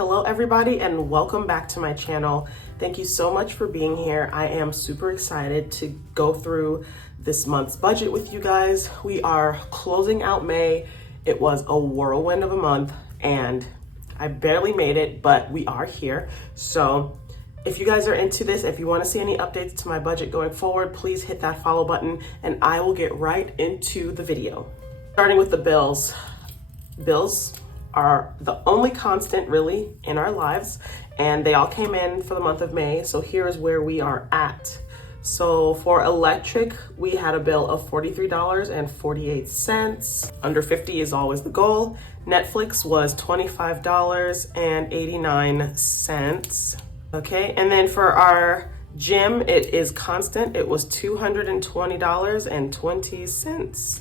Hello everybody and welcome back to my channel. Thank you so much for being here. I am super excited to go through this month's budget with you guys. We are closing out May. It was a whirlwind of a month and I barely made it, but we are here. So if you guys are into this, if you want to see any updates to my budget going forward, please hit that follow button and I will get right into the video. Starting with the bills. Bills are the only constant really in our lives, and they all came in for the month of May. So here's where we are at. So for electric, we had a bill of $43.48. Under 50 is always the goal. Netflix was $25.89. Okay, and then for our gym, it is constant. It was $220.20.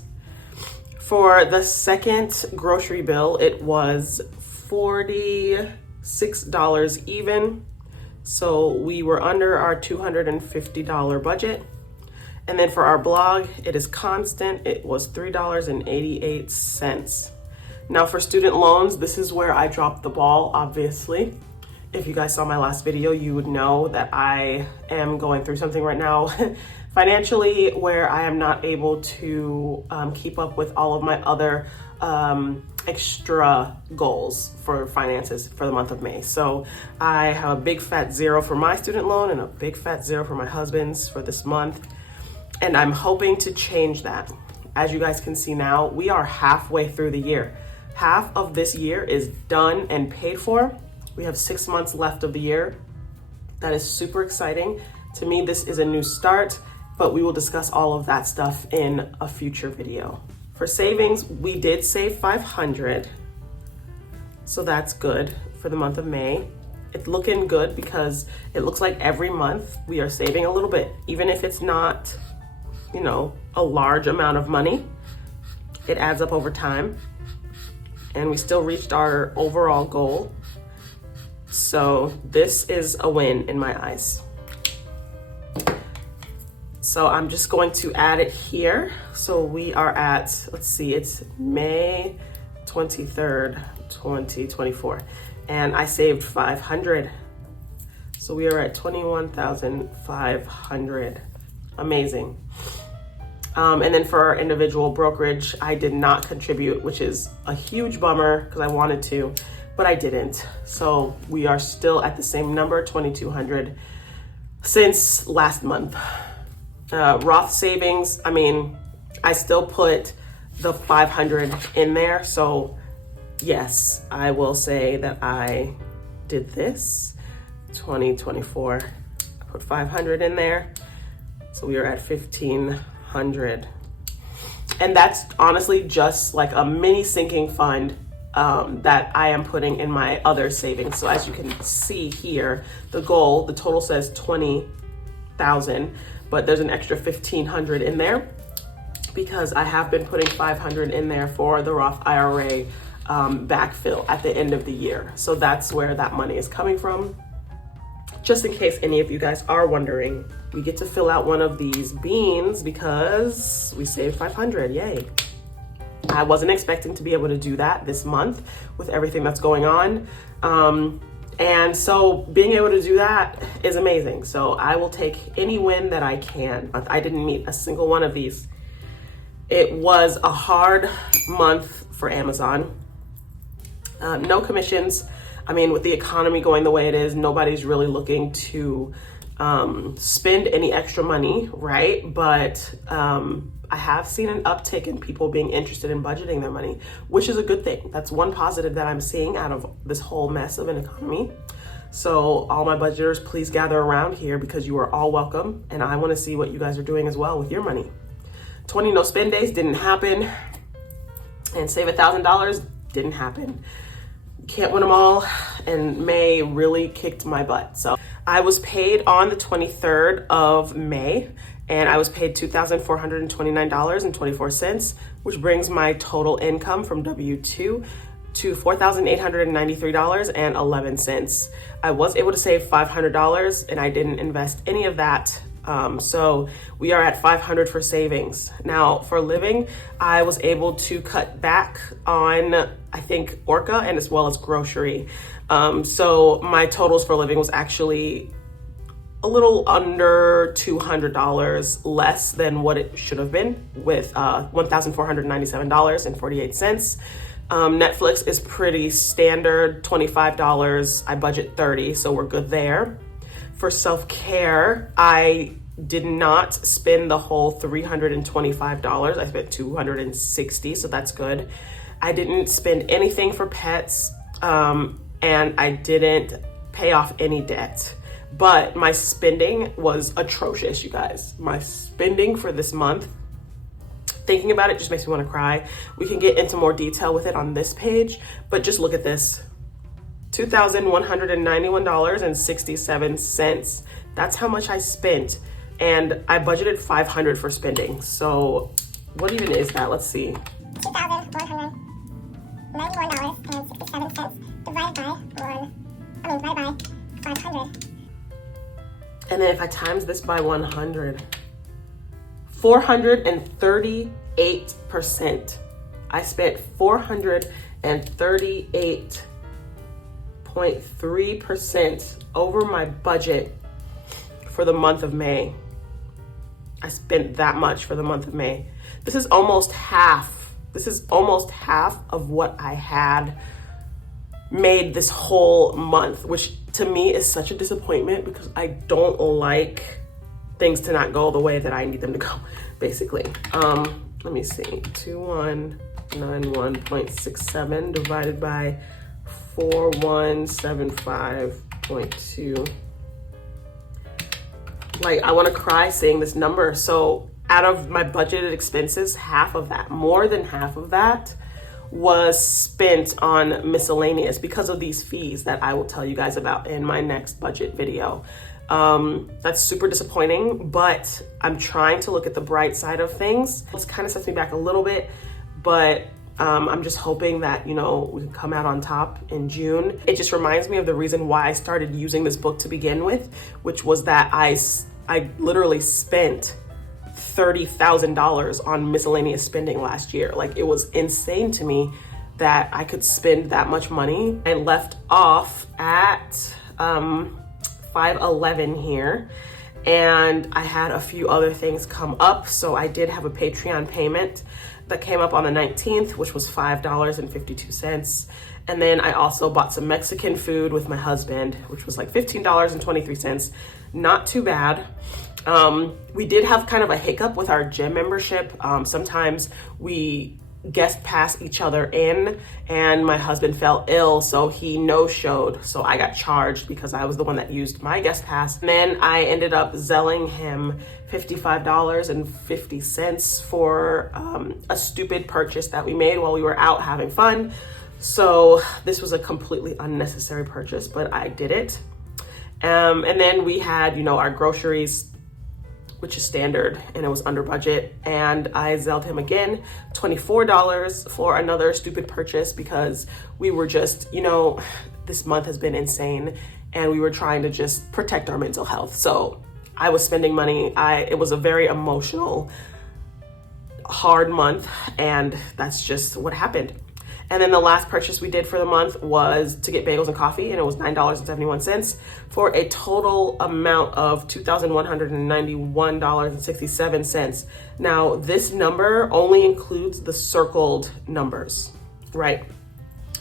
For the second grocery bill, it was $46 even. So we were under our $250 budget. And then for our blog, it is constant. It was $3.88. Now for student loans, this is where I dropped the ball, obviously. If you guys saw my last video, you would know that I am going through something right now financially where I am not able to keep up with all of my other extra goals for finances for the month of May. So I have a big fat zero for my student loan and a big fat zero for my husband's for this month. And I'm hoping to change that. As you guys can see now, we are halfway through the year. Half of this year is done and paid for. We have 6 months left of the year. That is super exciting. To me, this is a new start, but we will discuss all of that stuff in a future video. For savings, we did save $500. So that's good for the month of May. It's looking good because it looks like every month we are saving a little bit, even if it's not, you know, a large amount of money. It adds up over time. And we still reached our overall goal. So this is a win in my eyes. So I'm just going to add it here. So we are at, let's see, it's May 23rd, 2024. And I saved $500. So we are at $21,500. Amazing. And then for our individual brokerage, I did not contribute, which is a huge bummer because I wanted to, but I didn't. So we are still at the same number, 2,200 since last month. Roth savings, I mean, I still put the 500 in there. So yes, I will say that I did this 2024. I put 500 in there. So we are at 1,500. And that's honestly just like a mini sinking fund that I am putting in my other savings. So as you can see here, the goal, the total says 20,000, but there's an extra 1,500 in there because I have been putting 500 in there for the Roth IRA backfill at the end of the year. So that's where that money is coming from. Just in case any of you guys are wondering, we get to fill out one of these beans because we saved 500, yay. I wasn't expecting to be able to do that this month with everything that's going on. And so being able to do that is amazing. So I will take any win that I can. I didn't meet a single one of these. It was a hard month for Amazon. No commissions. I mean, with the economy going the way it is, nobody's really looking to spend any extra money, right? But I have seen an uptick in people being interested in budgeting their money, which is a good thing. That's one positive that I'm seeing out of this whole mess of an economy. So all my budgeters, please gather around here because you are all welcome. And I want to see what you guys are doing as well with your money. 20 no spend days didn't happen. And save $1,000 didn't happen. Can't win them all. And May really kicked my butt. So I was paid on the 23rd of May. And I was paid $2,429.24, which brings my total income from W-2 to $4,893.11. I was able to save $500 and I didn't invest any of that So we are at 500 for savings. Now for living, I was able to cut back on, I think, Orca and as well as grocery. So my totals for living was actually a little under $200 less than what it should have been, with $1,497.48. Netflix is pretty standard, $25. I budget $30, so we're good there. For self-care, I did not spend the whole $325. I spent $260, so that's good. I didn't spend anything for pets, and I didn't pay off any debt. But my spending was atrocious, you guys. My spending for this month, thinking about it just makes me want to cry. We can get into more detail with it on this page, but just look at this. $2,191.67. That's how much I spent. And I budgeted $500 for spending. So what even is that? Let's see. $2,191.67 divided by 500. And then if I times this by 100, 438%. I spent 438.3% over my budget for the month of May. I spent that much for the month of May. This is almost half. This is almost half of what I had made this whole month, which to me is such a disappointment because I don't like things to not go the way that I need them to go, basically. Let me see, 2191.67 divided by 4175.2. Like, I want to cry saying this number. So out of my budgeted expenses, half of that, more than half of that, was spent on miscellaneous because of these fees that I will tell you guys about in my next budget video. That's super disappointing, but I'm trying to look at the bright side of things. This kind of sets me back a little bit, but I'm just hoping that, you know, we can come out on top in June. It just reminds me of the reason why I started using this book to begin with, which was that I literally spent $30,000 on miscellaneous spending last year. Like, it was insane to me that I could spend that much money. I left off at 511 here, and I had a few other things come up. So I did have a Patreon payment that came up on the 19th, which was $5.52. And then I also bought some Mexican food with my husband, which was like $15.23. Not too bad. We did have kind of a hiccup with our gym membership. Sometimes we guest pass each other in, and my husband fell ill, so he no-showed. So I got charged because I was the one that used my guest pass. And then I ended up zelling him $55.50 for a stupid purchase that we made while we were out having fun. So this was a completely unnecessary purchase, but I did it. And then we had, you know, our groceries, which is standard, and it was under budget. And I zelled him again $24 for another stupid purchase because we were just, you know, this month has been insane and we were trying to just protect our mental health. So I was spending money. It was a very emotional, hard month, and that's just what happened. And then the last purchase we did for the month was to get bagels and coffee, and it was $9.71 for a total amount of $2,191.67. Now, this number only includes the circled numbers, right?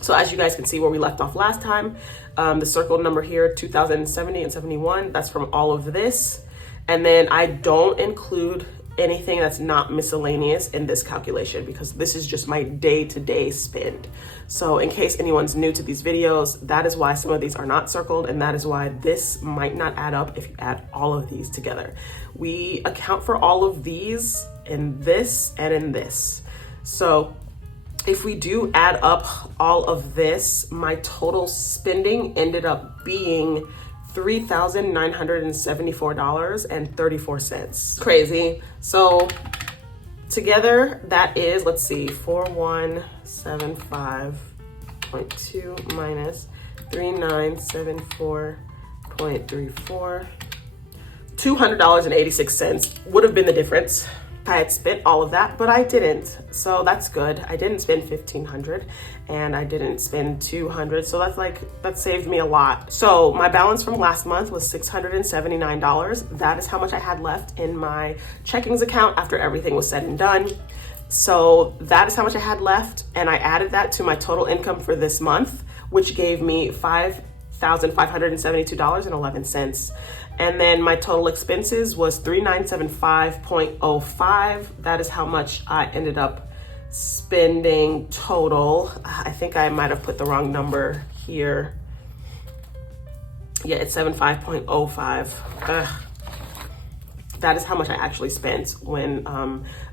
So as you guys can see where we left off last time, the circled number here, 2,070 and 71, that's from all of this. And then I don't include anything that's not miscellaneous in this calculation because this is just my day-to-day spend. So in case anyone's new to these videos, that is why some of these are not circled, and that is why this might not add up if you add all of these together. We account for all of these in this and in this. So if we do add up all of this, my total spending ended up being $3,974.34. Crazy. So together that is, let's see, 4175.2 minus 3974.34 $200.86 would have been the difference. I had spent all of that, but I didn't. So that's good. I didn't spend $1,500 and I didn't spend $200. So that saved me a lot. So my balance from last month was $679. That is how much I had left in my checkings account after everything was said and done. So that is how much I had left. And I added that to my total income for this month, which gave me $5,572.11. And then my total expenses was $3,975.05. That is how much I ended up spending total. I think I might have put the wrong number here. Yeah, it's 75.05. That is how much I actually spent when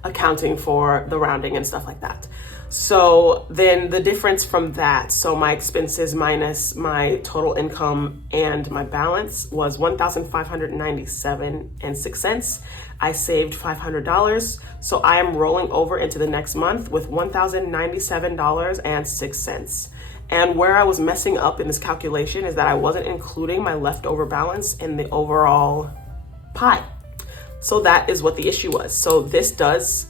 accounting for the rounding and stuff like that. So then the difference from that, so my expenses minus my total income and my balance was $1,597.06. I saved $500. So I am rolling over into the next month with $1,097.06. And where I was messing up in this calculation is that I wasn't including my leftover balance in the overall pie. So that is what the issue was. So this does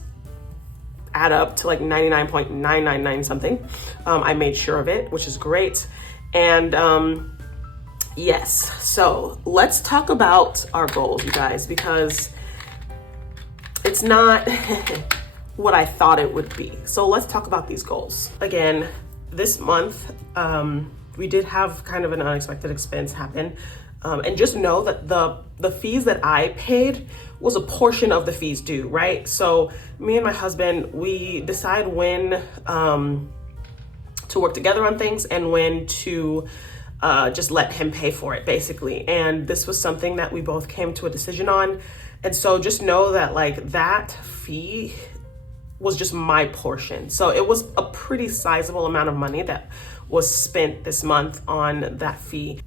add up to like 99.999 something. I made sure of it, which is great. And yes, so let's talk about our goals, you guys, because it's not what I thought it would be. So let's talk about these goals. Again, this month, we did have kind of an unexpected expense happen. And just know that the fees that I paid was a portion of the fees due, right? So me and my husband, we decide when to work together on things and when to just let him pay for it, basically. And this was something that we both came to a decision on. And so just know that like that fee was just my portion. So it was a pretty sizable amount of money that was spent this month on that fee.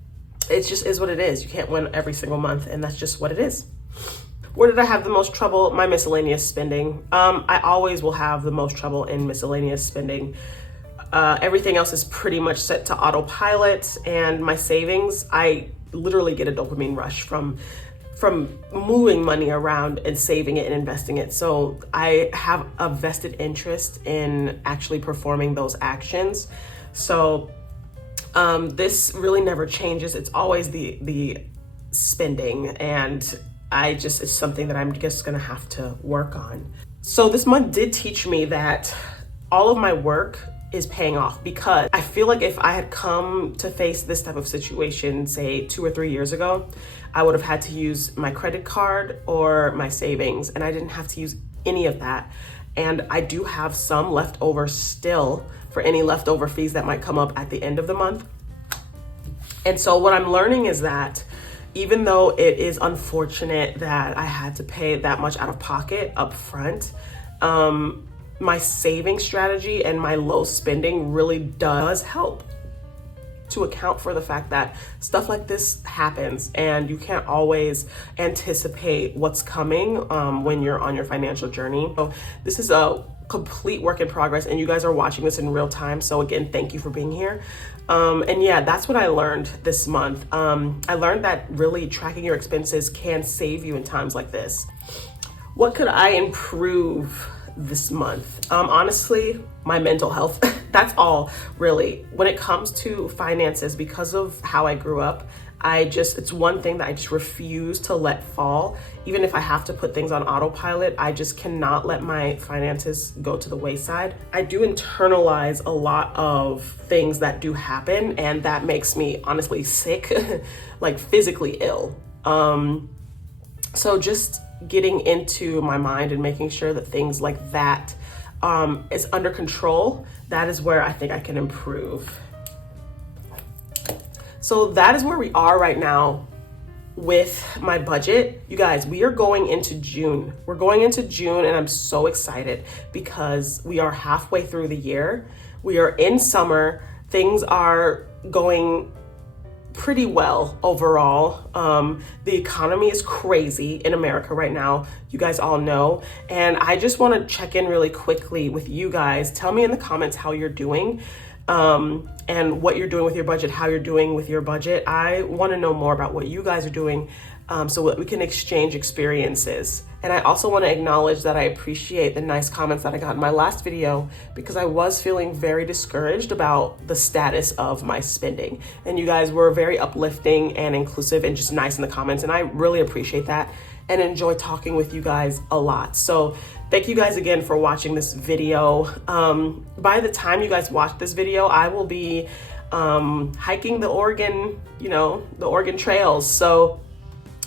It just is what it is. You can't win every single month, and that's just what it is. Where did I have the most trouble? My miscellaneous spending. I always will have the most trouble in miscellaneous spending. Everything else is pretty much set to autopilot, and my savings, I literally get a dopamine rush from moving money around and saving it and investing it. So I have a vested interest in actually performing those actions. So this really never changes. It's always the spending, and it's something that I'm just gonna have to work on. So this month did teach me that all of my work is paying off, because I feel like if I had come to face this type of situation, say 2 or 3 years ago, I would have had to use my credit card or my savings, and I didn't have to use any of that. And I do have some left over still for any leftover fees that might come up at the end of the month. And so what I'm learning is that even though it is unfortunate that I had to pay that much out of pocket up front, my saving strategy and my low spending really does help to account for the fact that stuff like this happens and you can't always anticipate what's coming when you're on your financial journey. So this is a complete work in progress, and you guys are watching this in real time. So again, thank you for being here. And yeah, that's what I learned this month. I learned that really tracking your expenses can save you in times like this. What could I improve this month? Honestly, my mental health. That's all, really. When it comes to finances, because of how I grew up, it's one thing that I just refuse to let fall. Even if I have to put things on autopilot, I just cannot let my finances go to the wayside. I do internalize a lot of things that do happen, and that makes me honestly sick, like physically ill. So just getting into my mind and making sure that things like that is under control, that is where I think I can improve. So that is where we are right now with my budget. You guys, we are going into June. We're going into June, and I'm so excited because we are halfway through the year. We are in summer. Things are going pretty well overall. The economy is crazy in America right now. You guys all know. And I just want to check in really quickly with you guys. Tell me in the comments how you're doing. and what you're doing with your budget, how you're doing with your budget. I want to know more about what you guys are doing, so that we can exchange experiences. And I also want to acknowledge that I appreciate the nice comments that I got in my last video, because I was feeling very discouraged about the status of my spending. And you guys were very uplifting and inclusive and just nice in the comments. And I really appreciate that and enjoy talking with you guys a lot. So thank you guys again for watching this video. By the time you guys watch this video, I will be hiking the Oregon, the Oregon trails. So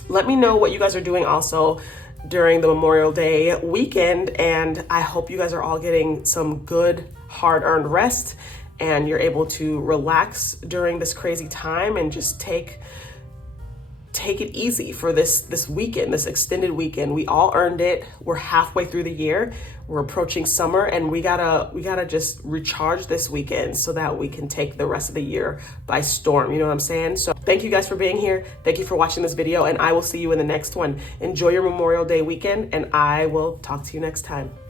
let me know what you guys are doing also during the Memorial Day weekend. And I hope you guys are all getting some good, hard-earned rest, and you're able to relax during this crazy time and just take it easy for this weekend, this extended weekend. We all earned it. We're halfway through the year. We're approaching summer, and we gotta just recharge this weekend so that we can take the rest of the year by storm. You know what I'm saying? So thank you guys for being here. Thank you for watching this video, and I will see you in the next one. Enjoy your Memorial Day weekend, and I will talk to you next time.